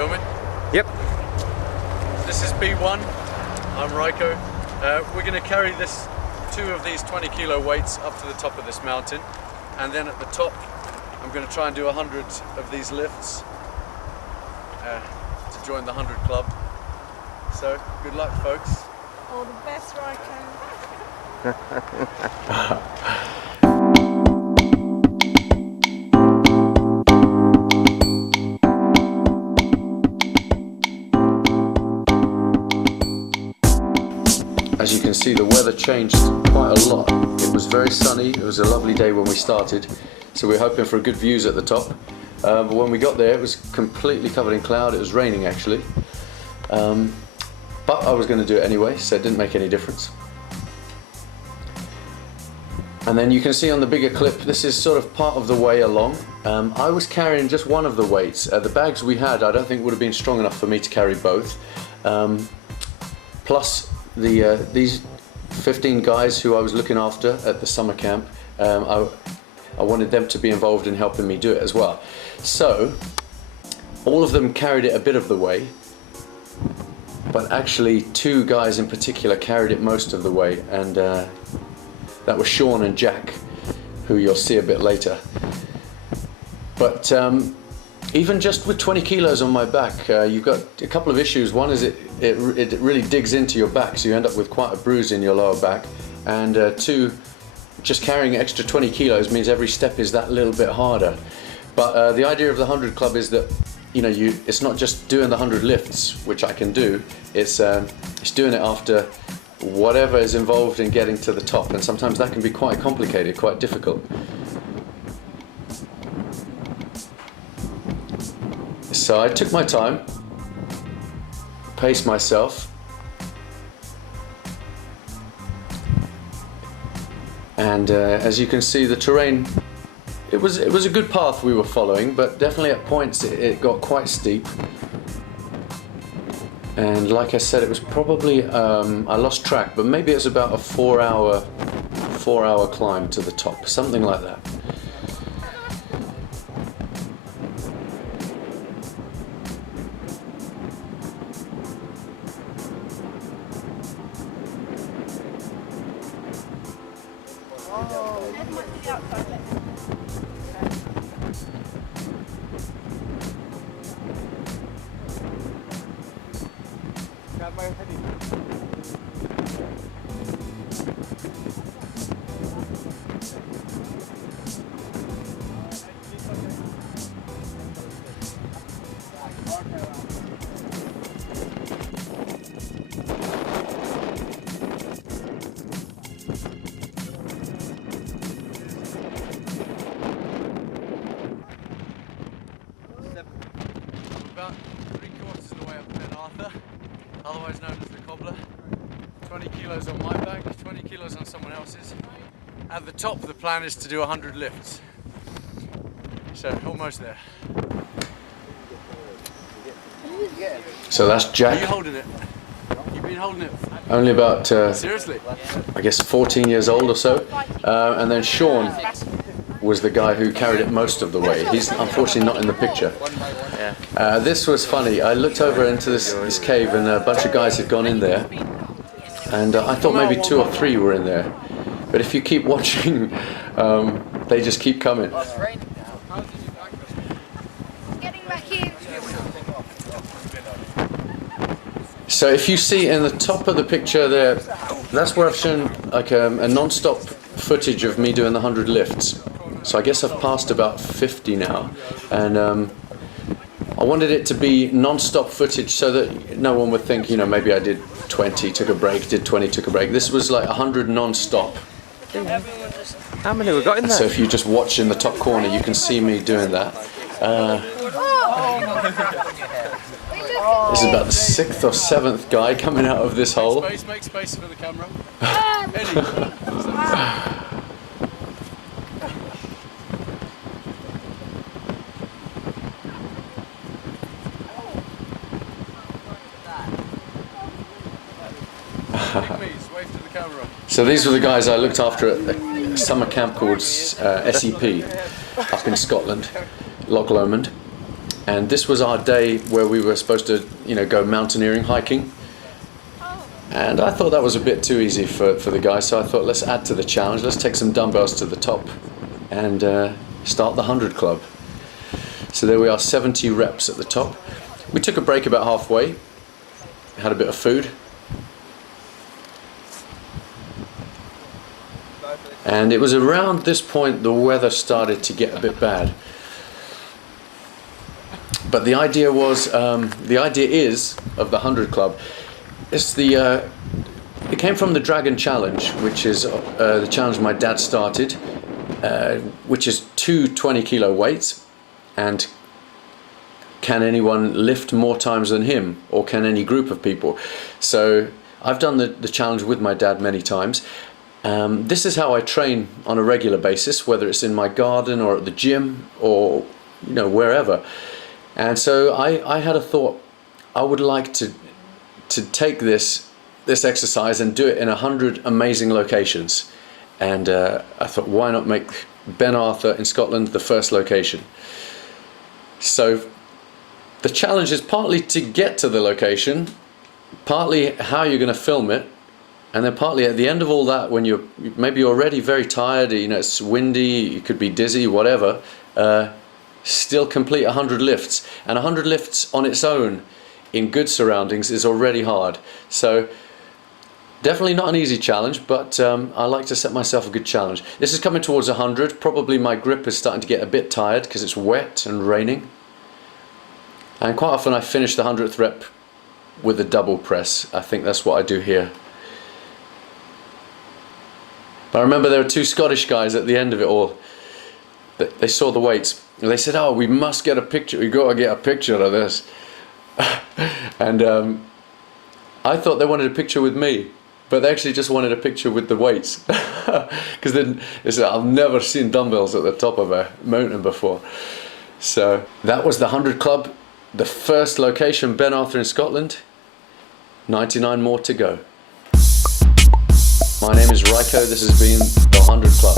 Filming? Yep. This is B1. I'm Rajko. We're going to carry two of these 20 kilo weights up to the top of this mountain, and then at the top I'm going to try and do 100 of these lifts to join the 100 club. So good luck, folks. All the best, Rajko. As you can see, the weather changed quite a lot. It was very sunny. It was a lovely day when we started, so we were hoping for good views at the top. But when we got there, it was completely covered in cloud. It was raining, actually. But I was going to do it anyway, so it didn't make any difference. And then you can see on the bigger clip, this is sort of part of the way along. I was carrying just one of the weights. The bags we had, I don't think would have been strong enough for me to carry both. Plus, these 15 guys who I was looking after at the summer camp, I wanted them to be involved in helping me do it as well. So all of them carried it a bit of the way, but actually two guys in particular carried it most of the way, and that was Sean and Jack, who you'll see a bit later. But even just with 20 kilos on my back, you've got a couple of issues. One is it really digs into your back, so you end up with quite a bruise in your lower back. And two, just carrying extra 20 kilos means every step is that little bit harder. But the idea of the 100 Club is that, you know, it's not just doing the 100 lifts, which I can do. It's doing it after whatever is involved in getting to the top, and sometimes that can be quite complicated, quite difficult. So I took my time, paced myself, and as you can see, the terrain, it was a good path we were following, but definitely at points it got quite steep. And like I said, it was probably, I lost track, but maybe it's about a 4-hour climb to the top, something like that. About 3/4 of the way up Ben Arthur, otherwise known as the cobbler. 20 kilos on my back, 20 kilos on someone else's. At the top, the plan is to do 100 lifts. So, almost there. So that's Jack. Are you holding it? You've been holding it? Only about, Seriously? I guess 14 years old or so. And then Sean was the guy who carried it most of the way. He's unfortunately not in the picture. This was funny. I looked over into this cave, and a bunch of guys had gone in there, and I thought maybe 2 or 3 were in there. But if you keep watching, they just keep coming. So if you see in the top of the picture there, that's where I've shown like a non-stop footage of me doing the 100 lifts. So I guess I've passed about 50 now, and I wanted it to be non-stop footage so that no one would think, you know, maybe I did 20, took a break, did 20, took a break. This was like 100 non-stop. How many we got in there? So if you just watch in the top corner, you can see me doing that. This is about the 6th or 7th guy coming out of this hole. Make space for the camera. So these were the guys I looked after at a summer camp called SEP up in Scotland, Loch Lomond. and this was our day where we were supposed to, you know, go mountaineering, hiking. And I thought that was a bit too easy for the guys, so I thought let's add to the challenge. Let's take some dumbbells to the top and start the 100 club. So there we are, 70 reps at the top. We took a break about halfway, had a bit of food. And it was around this point the weather started to get a bit bad. But the idea was, the idea is, of the 100 club, it came from the Dragon Challenge, which is the challenge my dad started, which is 2 20-kilo weights, and can anyone lift more times than him, or can any group of people? So I've done the challenge with my dad many times. This is how I train on a regular basis, whether it's in my garden or at the gym or, you know, wherever. And so I had a thought, I would like to take this exercise and do it in 100 amazing locations. And I thought, why not make Ben Arthur in Scotland the first location? So the challenge is partly to get to the location, partly how you're going to film it, and then partly at the end of all that, when you're maybe already very tired, you know, it's windy, you could be dizzy, whatever, still complete 100 lifts. And 100 lifts on its own in good surroundings is already hard. So definitely not an easy challenge, but I like to set myself a good challenge. This is coming towards 100. Probably my grip is starting to get a bit tired because it's wet and raining. And quite often I finish the 100th rep with a double press. I think that's what I do here. But I remember there were 2 Scottish guys at the end of it all. They saw the weights and they said, "Oh, we must get a picture. We've got to get a picture of this." And I thought they wanted a picture with me, but they actually just wanted a picture with the weights. Because then they said, "I've never seen dumbbells at the top of a mountain before." So that was the 100 Club, the first location, Ben Arthur in Scotland. 99 more to go. My name is Rajko, this has been the 100 Club.